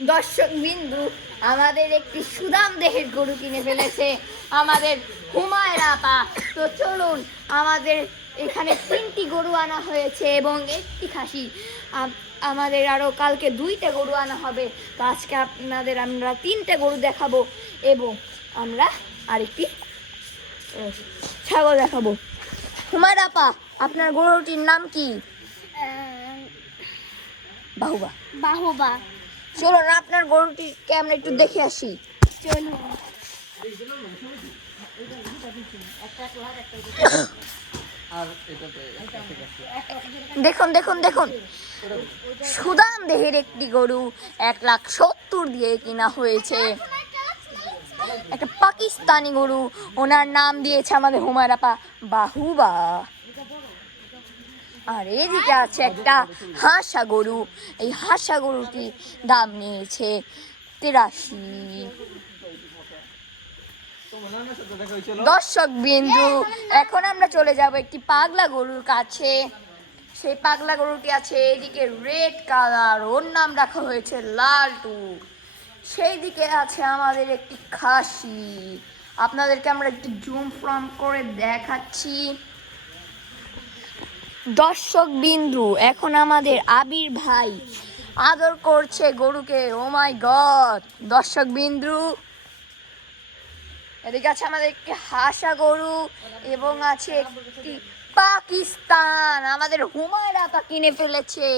দর্শক বিন্দু আমাদের একটি সুদাম দেহের গরু কিনে ফেলেছে আমাদের হুমায়রা আপা। তো চলুন, আমাদের এখানে 3টি গরু আনা হয়েছে এবং একটি খাসি। আমাদের আরও কালকে 2টে গরু আনা হবে। তো আজকে আপনাদের আমরা 3টে গরু দেখাবো এবং আমরা আরেকটি ছাগল দেখাবো। হুমায়রা আপা, আপনার গরুটির নাম কি? বাহুবা। বাহুবা। চলুন, আপনার গরুটিকে আমরা একটু দেখে আসি। চলুন। দেখুন দেখুন দেখুন, সুদাম দেহের একটি গরু 1,70,000 দিয়ে কিনা হয়েছে। একটা পাকিস্তানি গরু, ওনার নাম দিয়েছে আমাদের হুমায়রা আপা বাহুবা। আর এদিকে আছে একটা হাসা গরু। এই হাসা গরুটির দাম নিয়েছে 83। দর্শক বিন্দু, এখন আমরা চলে যাব একটি পাগলা গরুর কাছে। সেই পাগলা গরুটি আছে এদিকে রেড কালার, ওর নাম রাখা হয়েছে লালটু। সেই দিকে আছে আমাদের একটি খাসি, আপনাদেরকে আমরা একটু জুম ফ্রম করে দেখাচ্ছি। দর্শক বিন্দু, এখন আমাদের আবির ভাই আদর করছে গরুকে। ও মাই গড! দর্শক বিন্দু, এদিকে আছে আমাদের একটি হাসা গরু এবং আছে একটি পাকিস্তান, আমাদের হুমায়রা আপা কিনে ফেলেছে।